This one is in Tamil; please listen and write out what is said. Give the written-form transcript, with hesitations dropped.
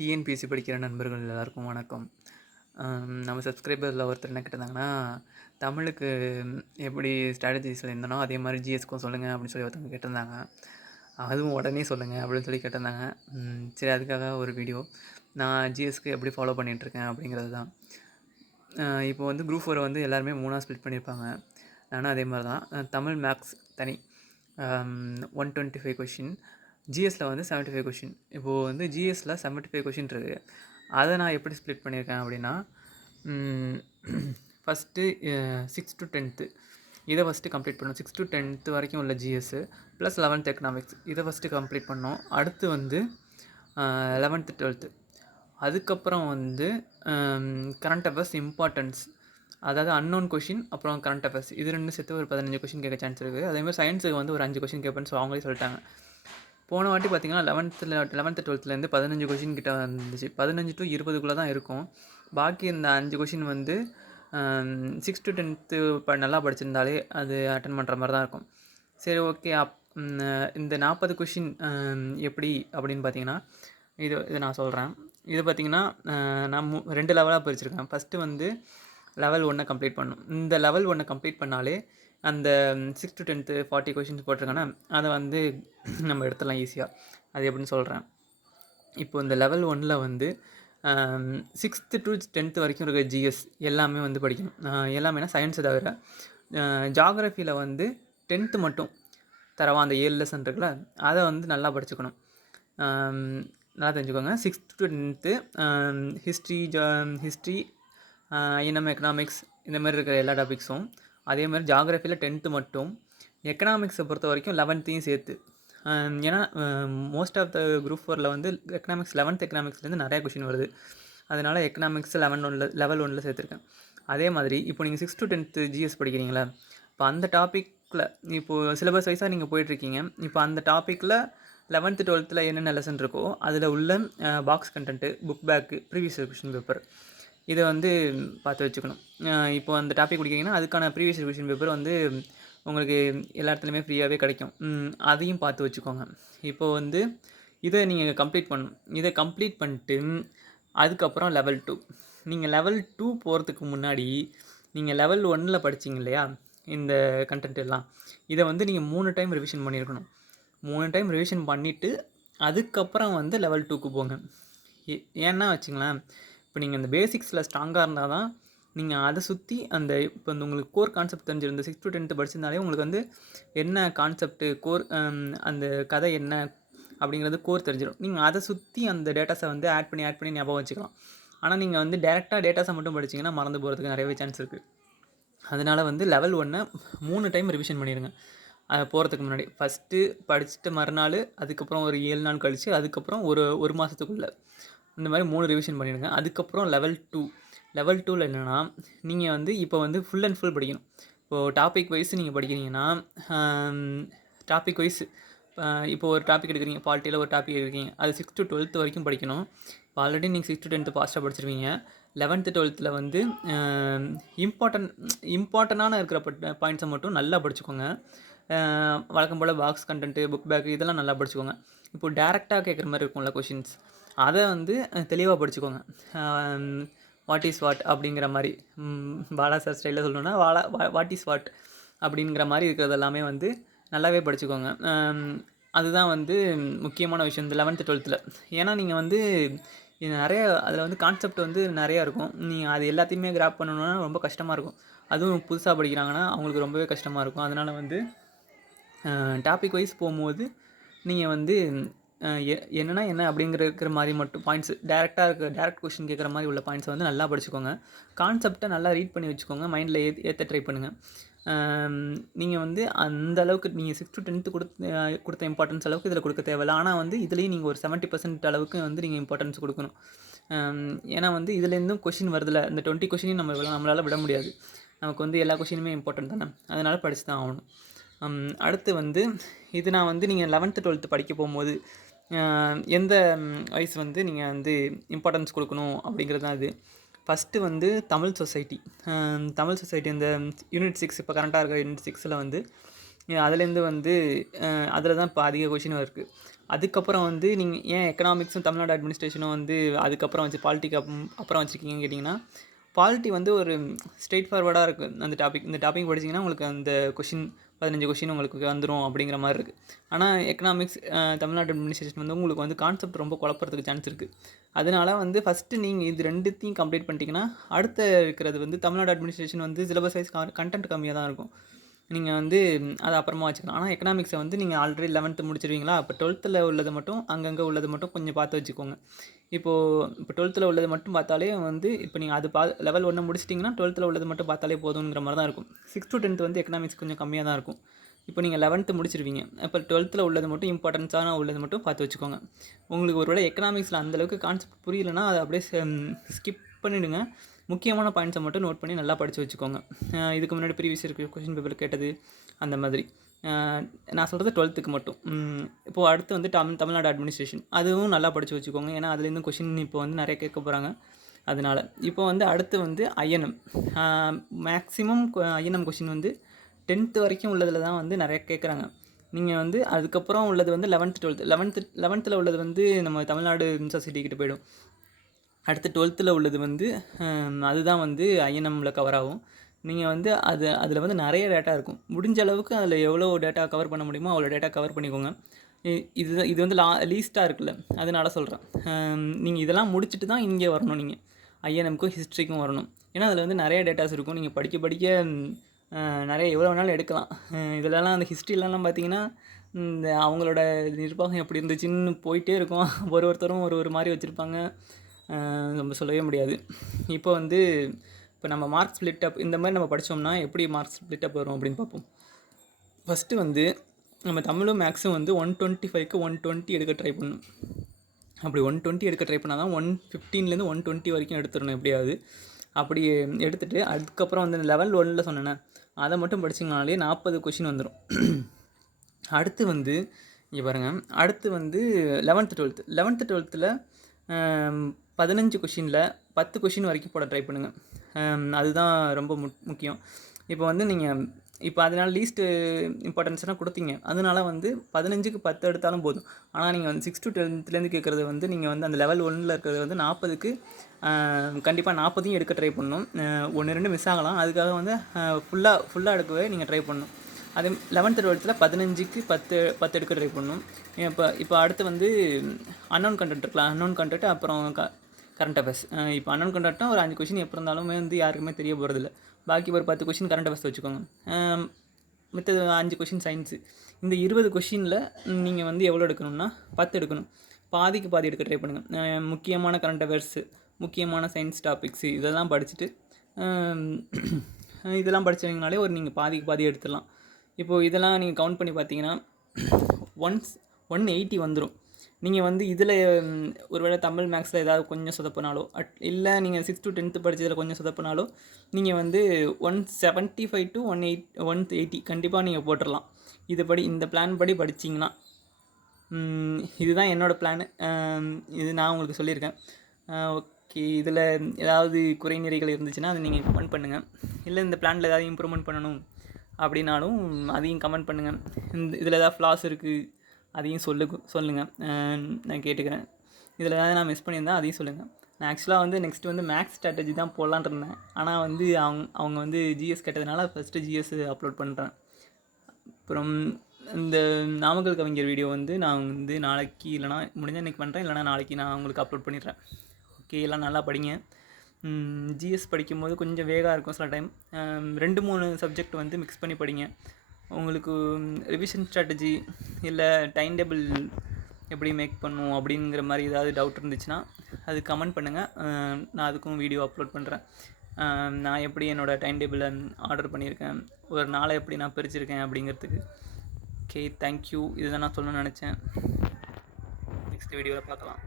டிஎன்பிஎஸ்சி படிக்கிற நண்பர்கள் எல்லாருக்கும் வணக்கம். நம்ம சப்ஸ்கிரைபரில் ஒருத்தர் என்ன கேட்டிருந்தாங்கன்னா, தமிழுக்கு எப்படி ஸ்ட்ராட்டஜிஸில் இருந்தனோ அதே மாதிரி ஜிஎஸ்க்கும் சொல்லுங்கள் அப்படின்னு சொல்லி ஒருத்தவங்க கேட்டிருந்தாங்க. அதுவும் உடனே சொல்லுங்கள் அப்படின்னு சொல்லி கேட்டிருந்தாங்க. சரி, அதுக்காக ஒரு வீடியோ. நான் ஜிஎஸ்க்கு எப்படி ஃபாலோ பண்ணிகிட்ருக்கேன் அப்படிங்கிறது தான். இப்போ வந்து குரூப் 4 வந்து எல்லாருமே 3ஆக ஸ்ப்ளிட் பண்ணியிருப்பாங்க. நானும் அதே மாதிரி தான். தமிழ் மேக்ஸ் தனி 125 கொஷின், ஜிஎஸ்சில் வந்து 75 கொஷின். இப்போது வந்து ஜிஎஸ்சில் 75 கொஷின் இருக்குது. அதை நான் எப்படி ஸ்ப்ளிட் பண்ணியிருக்கேன் அப்படின்னா, ஃபஸ்ட்டு 6 to 10th இதை ஃபஸ்ட்டு கம்ப்ளீட் பண்ணோம். 6 to 10th வரைக்கும் உள்ள ஜிஎஸ்ஸு ப்ளஸ் 11th எக்கனாமிக்ஸ் இதை ஃபஸ்ட்டு கம்ப்ளீட் பண்ணோம். அடுத்து வந்து 11th 12th, அதுக்கப்புறம் வந்து கரண்ட் அஃபேர்ஸ் இம்பார்ட்டன்ஸ், அதாவது அன்னோன் கொஷின் அப்புறம் கரண்ட் அஃபேர்ஸ், இது ரெண்டும் சேர்த்து ஒரு 15 கொஷின் கேட்க சான்ஸ் இருக்குது. அதேமாதிரி சயின்ஸுக்கு வந்து ஒரு 5 கொஷின் கேட்பேன்னு அவங்களே சொல்லிட்டாங்க. போன வாட்டி பார்த்திங்கன்னா 11th 12th 15 கொஷின் கிட்ட வந்துச்சு. 15 to 20 தான் இருக்கும். பாக்கி இந்த 5 கொஷின் வந்து 6 to 10th நல்லா படிச்சிருந்தாலே அது அட்டன் பண்ணுற மாதிரி தான் இருக்கும். சரி, ஓகே. இந்த 40 கொஷின் எப்படி அப்படின்னு பார்த்தீங்கன்னா, இதை நான் சொல்கிறேன். இது பார்த்திங்கன்னா நான் 2 லெவலாக பிரிச்சிருக்கேன். ஃபஸ்ட்டு வந்து லெவல் 1 கம்ப்ளீட் பண்ணணும். இந்த லெவல் 1 கம்ப்ளீட் பண்ணாலே அந்த 6 to 10th 40 கொஷின்ஸ் போட்டிருக்கேன்னா அதை வந்து நம்ம எடுத்துடலாம் ஈஸியாக. அது எப்படின்னு சொல்கிறேன். இப்போது இந்த லெவல் 1ல் வந்து 6th to 10th வரைக்கும் இருக்கிற ஜிஎஸ் எல்லாமே வந்து படிக்கணும். எல்லாமேனா சயின்ஸை தவிர. ஜாகிரஃபியில் வந்து 10th மட்டும் தரவா அந்த 7 லெசன் இருக்குல்ல, அதை வந்து நல்லா படிச்சுக்கணும். நல்லா தெரிஞ்சுக்கோங்க. 6th to 10th history, INM, economics, இந்த மாதிரி இருக்கிற எல்லா டாபிக்ஸும். அதே மாதிரி ஜாகிரஃபியில் 10th மட்டும். எக்கனாமிக்ஸை பொறுத்த வரைக்கும் 11th சேர்த்து. ஏன்னா மோஸ்ட் ஆஃப் த குரூப் 4ல் வந்து எக்கனாமிக்ஸ் 11th எக்கனாமிக்ஸ்லேருந்து நிறையா கொஷின் வருது. அதனால் எக்கனாமிக்ஸ் லெவல் 1ல் சேர்த்துருக்கேன். அதே மாதிரி இப்போ நீங்கள் 6 to 10th ஜிஎஸ் படிக்கிறீங்களா, இப்போ அந்த டாப்பிக்கில் இப்போது சிலபஸ் வைஸாக நீங்கள் போயிட்டுருக்கீங்க. இப்போ அந்த டாப்பிக்கில் 11th 12th என்னென்ன லெசன் இருக்கோ அதில் உள்ள box content, book bag, previous question paper, இதை வந்து பார்த்து வச்சுக்கணும். இப்போ அந்த டாபிக் படிக்கிறீங்கன்னா அதுக்கான ப்ரீவியஸ் கொஷின் பேப்பர் வந்து உங்களுக்கு எல்லா இடத்துலையுமே ஃப்ரீயாகவே கிடைக்கும். அதையும் பார்த்து வச்சுக்கோங்க. இப்போது வந்து இதை நீங்கள் கம்ப்ளீட் பண்ணணும். இதை கம்ப்ளீட் பண்ணிட்டு அதுக்கப்புறம் லெவல் 2. நீங்கள் லெவல் 2 போகிறதுக்கு முன்னாடி நீங்கள் லெவல் 1ல் படிச்சிங்க இல்லையா இந்த கண்டென்ட் எல்லாம், இதை வந்து நீங்கள் 3 டைம் ரிவிஷன் பண்ணியிருக்கணும். 3 டைம் ரிவிஷன் பண்ணிவிட்டு அதுக்கப்புறம் வந்து லெவல் 2க்கு போங்க. ஏன்னா வச்சுங்களேன், இப்போ நீங்கள் இந்த பேசிக்ஸில் ஸ்ட்ராங்காக இருந்தால் தான் நீங்கள் அதை சுற்றி அந்த இப்போ வந்து உங்களுக்கு கோர் கான்செப்ட் தெரிஞ்சிருந்த 6 to 10th படிச்சிருந்தாலே உங்களுக்கு வந்து என்ன கான்செப்ட்டு, கோர் அந்த கதை என்ன அப்படிங்கிறது கோர் தெரிஞ்சிடும். நீங்கள் அதை சுற்றி அந்த டேட்டாஸை வந்து ஆட் பண்ணி ஞாபகம் வச்சுக்கலாம். ஆனால் நீங்கள் வந்து டேரெக்டாக டேட்டாஸை மட்டும் படிச்சிங்கன்னா மறந்து போகிறதுக்கு நிறையவே சான்ஸ் இருக்குது. அதனால் வந்து லெவல் 1 3 டைம் ரிவிஷன் பண்ணிடுங்க. அதை போகிறதுக்கு முன்னாடி ஃபஸ்ட்டு படிச்சுட்டு மறுநாள், அதுக்கப்புறம் ஒரு 7 நாள் கழித்து, அதுக்கப்புறம் ஒரு மாதத்துக்குள்ளே இந்த மாதிரி 3 ரிவிஷன் பண்ணிவிடுங்க. அதுக்கப்புறம் லெவல் 2ல் என்னென்னா, நீங்கள் வந்து இப்போ வந்து ஃபுல் அண்ட் ஃபுல் படிக்கணும். இப்போது டாபிக் வைஸ் நீங்கள் படிக்கிறீங்கன்னா டாபிக் வைஸ் இப்போ ஒரு டாபிக் எடுக்கிறீங்க, பாலிட்டியில் ஒரு டாபிக் எடுக்கிறீங்க, அது 6 to 12th வரைக்கும் படிக்கணும். இப்போ ஆல்ரெடி நீங்கள் 6 to 10th ஃபாஸ்ட்டாக படிச்சிருவீங்க. 11th 12th வந்து இம்பார்ட்டண்டான இருக்கிற பாயிண்ட்ஸை மட்டும் நல்லா படிச்சுக்கோங்க. வழக்கம் போல் பாக்ஸ் கண்டென்ட்டு, புக் பேக்கு இதெல்லாம் நல்லா படிச்சுக்கோங்க. இப்போது டேரெக்டாக கேட்குற மாதிரி இருக்கும்ல கொஷின்ஸ், அதை வந்து தெளிவாக படிச்சுக்கோங்க. வாட் இஸ் வாட் அப்படிங்கிற மாதிரி, பாலா சார் ஸ்டைலில் சொல்லணுன்னா வாட் இஸ் வாட் அப்படிங்கிற மாதிரி இருக்கிறது எல்லாமே வந்து நல்லாவே படிச்சுக்கோங்க. அதுதான் வந்து முக்கியமான விஷயம் இந்த 11th 12th. ஏன்னா நீங்கள் வந்து நிறைய அதில் வந்து கான்செப்ட் வந்து நிறையா இருக்கும். நீங்கள் அது எல்லாத்தையுமே கிராப் பண்ணணுன்னா ரொம்ப கஷ்டமாக இருக்கும். அதுவும் புதுசாக படிக்கிறாங்கன்னா அவங்களுக்கு ரொம்பவே கஷ்டமாக இருக்கும். அதனால் வந்து டாபிக் வைஸ் போகும்போது நீங்கள் வந்து என்னென்னா என்ன அப்படிங்கிற மாதிரி மட்டும் பாயிண்ட்ஸ், டேரெக்ட் கொஷின் கேட்குற மாதிரி உள்ள பாயிண்ட்ஸை வந்து நல்லா படிச்சுக்கோங்க. கான்செப்டை நல்லா ரீட் பண்ணி வச்சுக்கோங்க. மைண்டில் ஏற்ற ட்ரை பண்ணுங்கள். நீங்கள் வந்து அந்த அளவுக்கு நீங்கள் 6 to 10th கொடுத்த இம்பார்ட்டன்ஸ் அளவுக்கு இதில் கொடுக்க தேவையில்லை. ஆனால் வந்து இதுலேயும் நீங்கள் ஒரு 70% அளவுக்கு வந்து நீங்கள் இம்பார்ட்டன்ஸ் கொடுக்கணும். ஏன்னா வந்து இதுலேருந்தும் கொஷின் வருதில்ல, இந்த 20 கொஷினையும் நம்மளால் விட முடியாது. நமக்கு வந்து எல்லா கொஷினுமே இம்பார்ட்டன்ட் தானே, அதனால் படித்து தான் ஆகணும். அடுத்து வந்து இது நான் வந்து நீங்கள் 11th 12th படிக்க போகும்போது எந்த வயசு வந்து நீங்கள் வந்து இம்பார்ட்டன்ஸ் கொடுக்கணும் அப்படிங்கிறது தான் இது. ஃபஸ்ட்டு வந்து தமிழ் சொசைட்டி இந்த யூனிட் 6 இப்போ கரண்ட்டாக இருக்கிற யூனிட் 6ல் வந்து அதுலேருந்து வந்து அதில் தான் இப்போ அதிக கொஷின் இருக்குது. அதுக்கப்புறம் வந்து நீங்கள் ஏன் எக்கனாமிக்ஸும் தமிழ்நாடு அட்மினிஸ்ட்ரேஷனும் வந்து அதுக்கப்புறம் வச்சு பாலிட்டிக்கு அப்புறம் வச்சுருக்கீங்கன்னு கேட்டிங்கன்னா, பாலிட்டி வந்து ஒரு ஸ்ட்ரெயிட் ஃபார்வர்டாக இருக்குது அந்த டாபிக். இந்த டாபிக் படிச்சிங்கன்னா உங்களுக்கு அந்த கொஷின் 15 கொஷின் உங்களுக்கு வந்துடும் அப்படிங்கிற மாதிரி இருக்குது. ஆனால் எக்கனாமிக்ஸ் தமிழ்நாடு அட்மினிஸ்ட்ரேஷன் வந்து உங்களுக்கு வந்து கான்செப்ட் ரொம்ப குழப்பறதுக்கு சான்ஸ் இருக்குது. அதனால வந்து ஃபஸ்ட்டு நீங்கள் இது ரெண்டுத்தையும் கம்ப்ளீட் பண்ணிட்டீங்கன்னா அடுத்த இருக்கிறது வந்து தமிழ்நாடு அட்மினிஸ்ட்ரேஷன் வந்து சிலபஸ் வைஸ் கண்டென்ட் கம்மியாக தான் இருக்கும். நீங்கள் வந்து அதை அப்புறமா வச்சுக்கலாம். ஆனால் எக்கனாமிக்ஸை வந்து நீங்கள் ஆல்ரெடி 11th முடிச்சிருவீங்களா, அப்போ 12th உள்ளது மட்டும் அங்கங்கே உள்ளது மட்டும் கொஞ்சம் பார்த்து வச்சுக்கோங்க. இப்போ 12th உள்ளது மட்டும் பார்த்தாலே வந்து இப்போ நீங்கள் அது லெவல் 1 முடிச்சிட்டிங்கன்னா 12th உள்ளது மட்டும் பார்த்தாலே போதுங்கிற மாதிரி தான் இருக்கும். 6th to 10th வந்து எக்கனாமிக்ஸ் கொஞ்சம் கம்மியாக தான் இருக்கும். இப்போ நீங்கள் 11th முடிச்சிருவீங்க, இப்போ 12th உள்ளது மட்டும் இம்பார்ட்டன்ஸான உள்ளது மட்டும் பார்த்து வச்சுக்கோங்க. உங்களுக்கு ஒருவேளை எக்கனாமிக்ஸில் அந்தளவுக்கு கான்செப்ட் புரியலைன்னா அதை அப்படியே ஸ்கிப் பண்ணிவிடுங்க. முக்கியமான பாயிண்ட்ஸை மட்டும் நோட் பண்ணி நல்லா படித்து வச்சுக்கோங்க. இதுக்கு முன்னாடி ப்ரீவியஸ் இயர் கொஷின் பேப்பர் கேட்டது அந்த மாதிரி. நான் சொல்கிறது 12th மட்டும். இப்போது அடுத்து வந்து தமிழ்நாடு அட்மினிஸ்ட்ரேஷன் அதுவும் நல்லா படித்து வச்சுக்கோங்க. ஏன்னா அதுலேருந்து கொஷின் இப்போ வந்து நிறைய கேட்க போகிறாங்க. அதனால் இப்போ வந்து அடுத்து வந்து ஐஎன்எம். மேக்ஸிமம் ஐஎன்எம் கொஷின் வந்து 10th வரைக்கும் உள்ளதில் தான் வந்து நிறைய கேட்குறாங்க. நீங்கள் வந்து அதுக்கப்புறம் உள்ளது வந்து 11th 12th 11th உள்ளது வந்து நம்ம தமிழ்நாடு சொசைட்டி கிட்ட போய்டும். அடுத்து 12th உள்ளது வந்து அதுதான் வந்து ஐஎன்எம்மில் கவர் ஆகும். நீங்கள் வந்து அதில் வந்து நிறைய டேட்டா இருக்கும். முடிஞ்ச அளவுக்கு அதில் எவ்வளோ டேட்டா கவர் பண்ண முடியுமோ அவ்வளோ டேட்டா கவர் பண்ணிக்கோங்க. இது வந்து லீஸ்ட்டாக இருக்குல்ல, அதனால சொல்கிறேன். நீங்கள் இதெல்லாம் முடிச்சுட்டு தான் இங்கே வரணும். நீங்கள் ஐஎன்எம்க்கும் ஹிஸ்ட்ரிக்கும் வரணும். ஏன்னா அதில் வந்து நிறைய டேட்டாஸ் இருக்கும். நீங்கள் படிக்க நிறைய எவ்வளோ வேணாலும் எடுக்கலாம். இதிலலாம் அந்த ஹிஸ்ட்ரிலலாம் பார்த்தீங்கன்னா இந்த அவங்களோட நிர்வாகம் எப்படி இருந்துச்சுன்னு போயிட்டே இருக்கும். ஒருத்தரும் ஒரு மாதிரி வச்சுருப்பாங்க. நம்ம சொல்லவே முடியாது. இப்போ வந்து இப்போ நம்ம மார்க்ஸ் ஸ்ப்ளிட் அப் இந்த மாதிரி நம்ம படித்தோம்னா எப்படி மார்க்ஸ் ஸ்ப்ளிட் அப் வரும் அப்படின்னு பார்ப்போம். ஃபஸ்ட்டு வந்து நம்ம தமிழும் மேக்ஸும் வந்து 125க்கு 120 எடுக்க ட்ரை பண்ணணும். அப்படி 120 எடுக்க ட்ரை பண்ணால் தான் 115லேருந்து 120 வரைக்கும் எடுத்துடணும் எப்படியாவது. அப்படி எடுத்துகிட்டு அதுக்கப்புறம் வந்து லெவல் 1ல் சொன்னேன்னா அதை மட்டும் படிச்சிங்கனாலே 40 கொஷின் வந்துடும். அடுத்து வந்து இங்கே பாருங்கள், அடுத்து வந்து 11th 12th 15 கொஷினில் 10 கொஷின் வரைக்கும் போட ட்ரை பண்ணுங்கள். அதுதான் ரொம்ப முக்கியம். இப்போ வந்து நீங்கள் இப்போ அதனால் லீஸ்ட்டு இம்பார்ட்டன்ஸ்னால் கொடுத்தீங்க, அதனால வந்து 15க்கு 10 எடுத்தாலும் போதும். ஆனால் நீங்கள் வந்து 6 to 10th கேட்குறது வந்து நீங்கள் வந்து அந்த லெவல் 1ல் இருக்கிறது வந்து 40க்கு கண்டிப்பாக 40 எடுக்க ட்ரை பண்ணணும். 1-2 மிஸ் ஆகலாம். அதுக்காக வந்து ஃபுல்லாக எடுக்கவே நீங்கள் ட்ரை பண்ணணும். அதே 11th 12th 15க்கு 10 எடுக்க ட்ரை பண்ணணும். இப்போ அடுத்து வந்து அன்னோன் கண்டென்ட் இருக்கலாம். அன்னோன் கண்டென்ட் அப்புறம் கரண்ட் அஃபேர்ஸ். இப்போ அன்னோன் கண்டென்ட்னா ஒரு 5 கொஷின் எப்படி இருந்தாலுமே வந்து யாருக்குமே தெரிய போகிறதில்ல. பாக்கி ஒரு 10 கொஷின் கரண்ட் அஃபேர்ஸ் வச்சுக்கோங்க. மித்தது 5 கொஷின் சயின்ஸு. இந்த 20 கொஷினில் நீங்கள் வந்து எவ்வளோ எடுக்கணும்னா 10 எடுக்கணும். பாதிக்கு பாதி எடுக்க ட்ரை பண்ணுங்கள். முக்கியமான கரண்ட் அஃபேர்ஸு, முக்கியமான சயின்ஸ் டாபிக்ஸு இதெல்லாம் படிச்சுட்டு இதெல்லாம் படிச்சிங்கனாலே நீங்கள் பாதிக்கு பாதி எடுத்துடலாம். இப்போது இதெல்லாம் நீங்கள் கவுண்ட் பண்ணி பார்த்தீங்கன்னா 180 வந்துடும். நீங்கள் வந்து இதில் ஒருவேளை தமிழ் மேக்ஸில் ஏதாவது கொஞ்சம் சொதப்பினாலோ இல்லை நீங்கள் 6 to 10th படித்ததில் கொஞ்சம் சொதப்பினாலோ நீங்கள் வந்து 175 to 180 கண்டிப்பாக நீங்கள் போட்டுடலாம். இந்த பிளான் படி படிச்சிங்கன்னா இதுதான் என்னோடய பிளானு. இது நான் உங்களுக்கு சொல்லியிருக்கேன். ஓகே, இதில் ஏதாவது குறைநிறைகள் இருந்துச்சுன்னா அதை நீங்கள் கமெண்ட் பண்ணுங்கள். இல்லை இந்த பிளானில் ஏதாவது இம்ப்ரூவ்மெண்ட் பண்ணணும் அப்படின்னாலும் அதையும் கமெண்ட் பண்ணுங்கள். இதில் ஏதாவது ஃப்ளாஸ் இருக்குது அதையும் சொல்லுங்கள், நான் கேட்டுக்கிறேன். இதில் ஏதாவது நான் மிஸ் பண்ணியிருந்தேன் அதையும் சொல்லுங்கள். நான் ஆக்சுவலாக வந்து நெக்ஸ்ட்டு வந்து மேக்ஸ் ஸ்ட்ராட்டஜி தான் போடலான் இருந்தேன். ஆனால் வந்து அவங்க வந்து ஜிஎஸ் கேட்டதுனால ஃபஸ்ட்டு ஜிஎஸ் அப்லோட் பண்ணுறேன். அப்புறம் இந்த நாமக்கல் கவிஞர் வீடியோ வந்து நான் வந்து நாளைக்கு இல்லைனா முடிஞ்சால் இன்றைக்கி பண்ணுறேன், இல்லைனா நாளைக்கு நான் உங்களுக்கு அப்லோட் பண்ணிடுறேன். ஓகே, எல்லாம் நல்லா படிங்க. ஜிஎஸ் படிக்கும்போது கொஞ்சம் வேகாக இருக்கும் சில டைம். 2-3 சப்ஜெக்ட் வந்து மிக்ஸ் பண்ணி படிங்க. உங்களுக்கு ரிவிஷன் ஸ்ட்ராட்டஜி இல்லை டைம் டேபிள் எப்படி மேக் பண்ணும் அப்படிங்கிற மாதிரி ஏதாவது டவுட் இருந்துச்சுன்னா அது கமெண்ட் பண்ணுங்கள். நான் அதுக்கும் வீடியோ அப்லோட் பண்ணுறேன். நான் எப்படி என்னோடய டைம் டேபிளை ஆர்டர் பண்ணியிருக்கேன், ஒரு நாளை எப்படி நான் பிரிச்சிருக்கேன் அப்படிங்கிறதுக்கு. Okay, thank you. இதுதான் நான் சொல்லணும்னு நினச்சேன். நெக்ஸ்ட் வீடியோவில் பார்க்கலாம்.